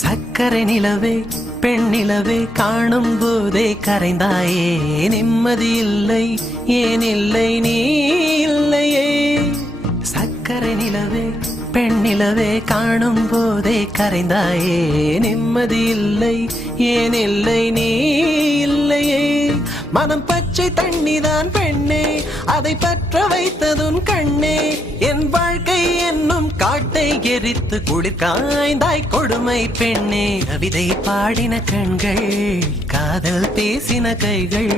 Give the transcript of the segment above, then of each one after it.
சக்கரை நிலவே பெண் நிலவே காணும் போதே கரைந்தாயே நிம்மதி இல்லை ஏன் இல்லை நீ இல்லையே சக்கரை நிலவே பெண் நிலவே காணும் போதே கரைந்தாயே நிம்மதி இல்லை ஏன் இல்லை நீ இல்லையே மனம் பச்சை தண்ணிதான் பெண்ணே அதை பற்ற வைத்ததுன் கண்ணே என் வாழ்க்கை என்னும் காட்டை எரித்து குளிர் காய்ந்தாய் கொடுமை பெண்ணே கவிதை பாடின கண்கள் காதல் பேசின கைகள்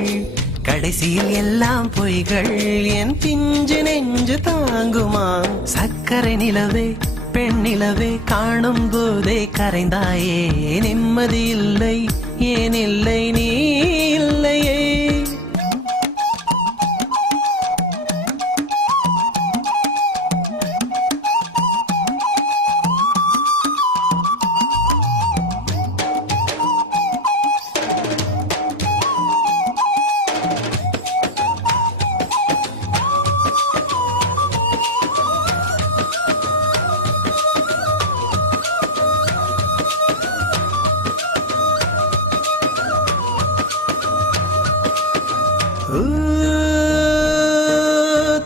கடைசியில் எல்லாம் பொய்கள் என் பிஞ்சு நெஞ்சு தாங்குமா சக்கரை நிலவே பெண் நிலவே காணும் போதே கரைந்தாயே நிம்மதி இல்லை ஏன் இல்லை நீ இல்லையே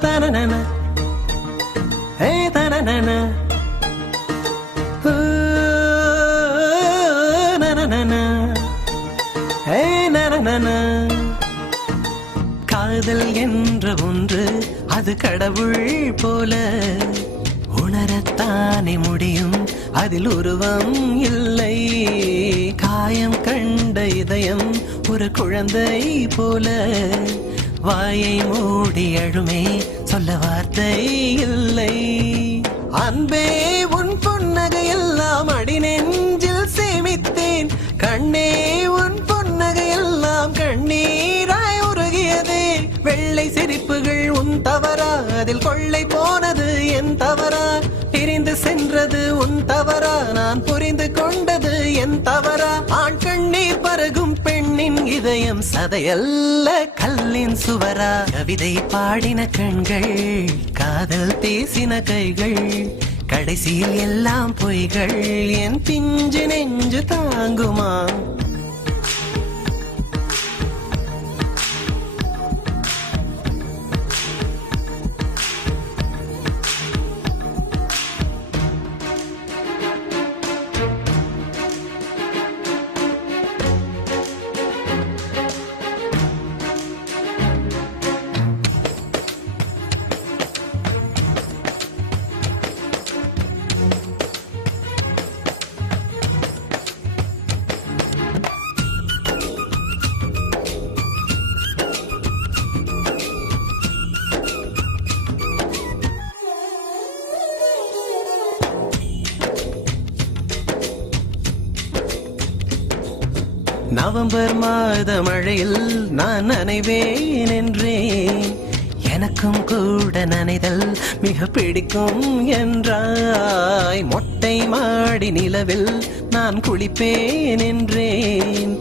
Ta-na-na-na. Hey, ta-na-na-na. Na-na-na-na. Hey, na-na-na-na. காதல் என்ற ஒன்று அது கடவுள் போல உணரத்தானே முடியும் அதில் உருவம் இல்லை காயம் கண்ட இதயம் ஒரு குழந்தை போல வாயை மூடி அழுமே சொல்ல வார்த்தை இல்லை அன்பே உன் புன்னகையெல்லாம் அடி நெஞ்சில் சேமித்தேன் கண்ணே உன் புன்னகையெல்லாம் கண்ணீராய் உருகியதே வெள்ளை சிரிப்புகள் உன் தவறா அதில் கொள்ளை போனது என் தவறா பிரிந்து சென்றது உன் தவறா நான் புரிந்து கொண்டது என் தவறா ஆண் கண்ணீர் பருகும் பெண்ணின் இதயம் சதையல்ல கல்லின் சுவரா கவிதை பாடின கண்கள் காதல் பேசின கைகள் கடைசியில் எல்லாம் பொய்கள் என் பிஞ்சு நெஞ்சு தாங்குமா நவம்பர் மாத மழையில் நான் நனைவேன் என்றேன் எனக்கும் கூட நனைதல் மிக பிடிக்கும் என்றாய் மொட்டை மாடி நிலவில் நான் குளிப்பேன் என்றேன்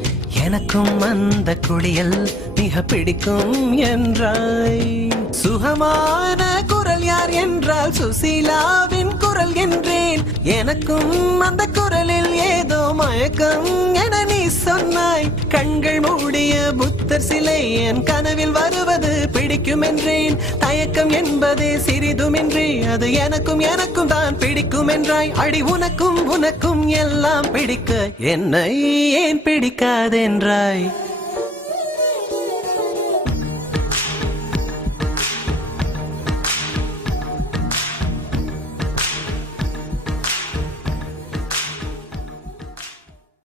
எனக்கும் அந்த குளியல் மிக பிடிக்கும் என்றாய் சுகமான குரல் யார் என்றால் சுசீலாவின் குரல் என்றேன் எனக்கும் அந்த குரலில் ஏதோ மயக்கம் என நீ சொன்னாய் கண்கள் மூடிய புத்தர் சிலை என் கனவில் வருவது பிடிக்கும் என்றேன் தயக்கம் என்பதே சிறிதுமின்றி அது எனக்கும் எனக்கும் தான் பிடிக்கும் என்றாய் அடி உனக்கும் உனக்கும் எல்லாம் பிடிக்க என்னை ஏன் பிடிக்காதென்றாய்